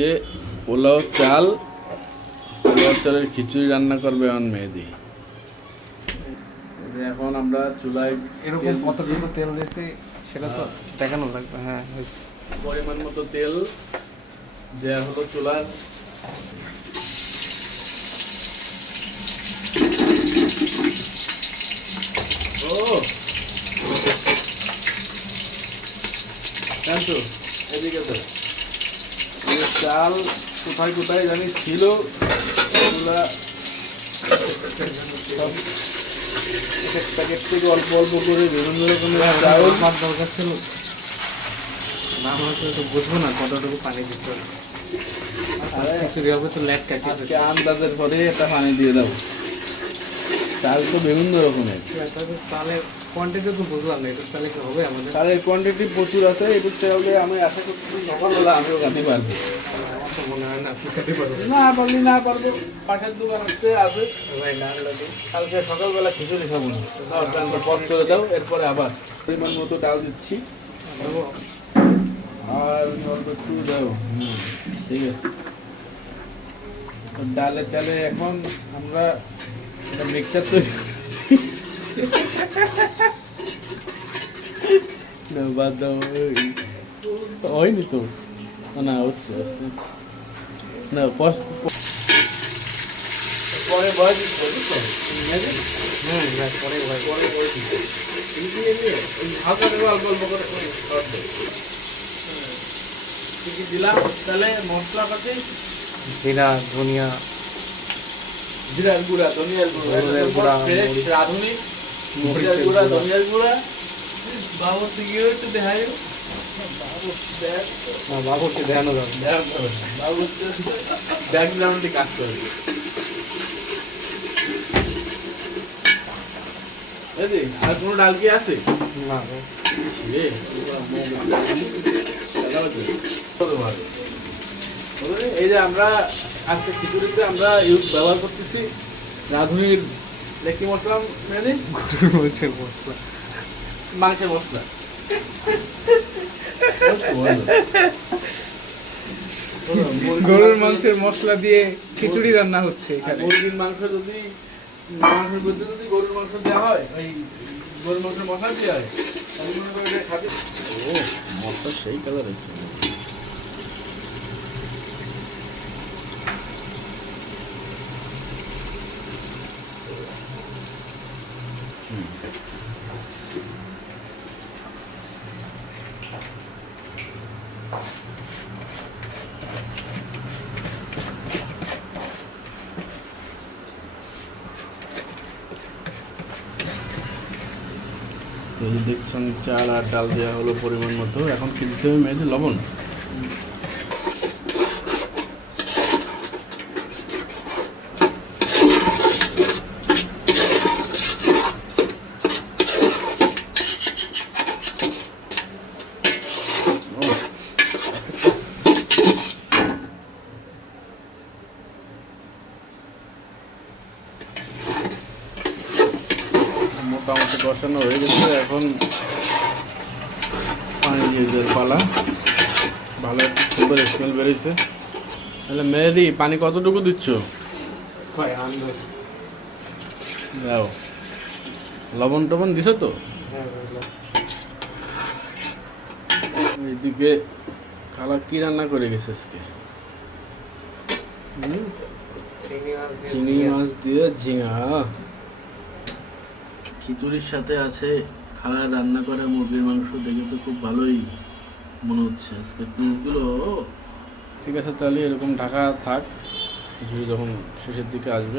যে পোলাও চালের খিচুড়ি রান্না করবে এখন মেহেদি। এখন আমরা চুলায় এরকম কতটুকু তেল দিয়েছি সেটা তো দেখানো লাগবে। হ্যাঁ, পরিমাণ মতো তেল দেওয়া হলো চুলার। ও জানতো এদিকে তো চাল কোথায় কোথায় জানি ছিল, ওগুলা সব প্যাকেট থেকে অল্প অল্প করে বিভিন্ন রকমের চাল দরকার ছিল না, হয়তো তো বুঝবো না কতটুকু পানি দিতে হবে। খিচুড়ি হবে তো লেট কাটি আজকে আন্দাজের পরে একটা পানি দিয়ে দাও। চাল তো বিভিন্ন রকমের, চালের কোয়ান্টিটি তো বুঝলাম না, এটা তাহলে কি হবে আমাদের? চালের কোয়ান্টিটি প্রচুর আছে। এটা চাইলে আমি আশা করছি সকালবেলা আমিও খাতে পারবো। আমার তো মনে হয় না আপনি খেতে পারবেন। না পারবো, পাশের দোকান আছে ভাই না লাগে। কালকে সকালবেলা খিচুড়ি খাবো না, প্ল্যানটা পজ করে দাও। এরপরে আবার পরিমাণ মতো ডাল দিচ্ছি আর অল্প একটু দাও। ঠিক আছে, ডালে চালে এখন আমরা একটা মিক্সচার তৈরি করছি। না বাদ দাও, হয়নি তো, না হচ্ছে না পরে বয়স পরে ভাই হালকা করে অল্প অল্প করে কি দিলাম তাহলে মশলা পাতি, জিরা, ধনিয়া, জিরার গুঁড়া, ধনিয়ার গুঁড়া, রাঁধুনি জিরার গুঁড়া, ধনিয়ার গুঁড়া। বাবু সিকিউর একটু দেখাই, বাবুকে দেখানো যাবে। বাবু ব্যাকগ্রাউন্ডে কাজ করবে। আর কোনো ডাল কি আছে? না এই যে আমরা আজকে খিচুড়িতে আমরা ব্যবহার করতেছি রাঁধুনির কি মশলা, মশলা, মাংসের মশলা। গরুর মাংসের মশলা দিয়ে খিচুড়ি রান্না হচ্ছে এখানে। মুরগির মাংস যদি মাংসের মধ্যে যদি গরুর মাংস দেওয়া হয়, ওই গরুর মাংসের মশলা দেওয়া হয়, তাহলে মনে করে এটা খাবে। ও মশলা সেই কালার আছে। তো দেখছেন চাল আর ডাল দেওয়া হলো পরিমাণ মতো। এখন কি দিতে হবে মেয়েদের? লবণ। মোটামুটি কষানো হয়ে গেছে, এখন পানি দিয়ে দেওয়ার পালা। ভালো একটা সুন্দর স্মেল বেরিয়েছে। তাহলে মেহেদি পানি কতটুকু দিচ্ছ? দাও, লবণ টবণ দিছ তো? এইদিকে খালা কি রান্না করে গেছে আজকে? চিংড়ি মাছ দিয়ে ঝিঙা। খিচুড়ির সাথে আছে খালা রান্না করা মুরগির মাংস। দেখে তো খুব ভালোই মনে হচ্ছে আজকে পিসগুলো। ঠিক আছে, তাহলে এরকম ঢাকা থাক, খিচুড়ি যখন শেষের দিকে আসবে।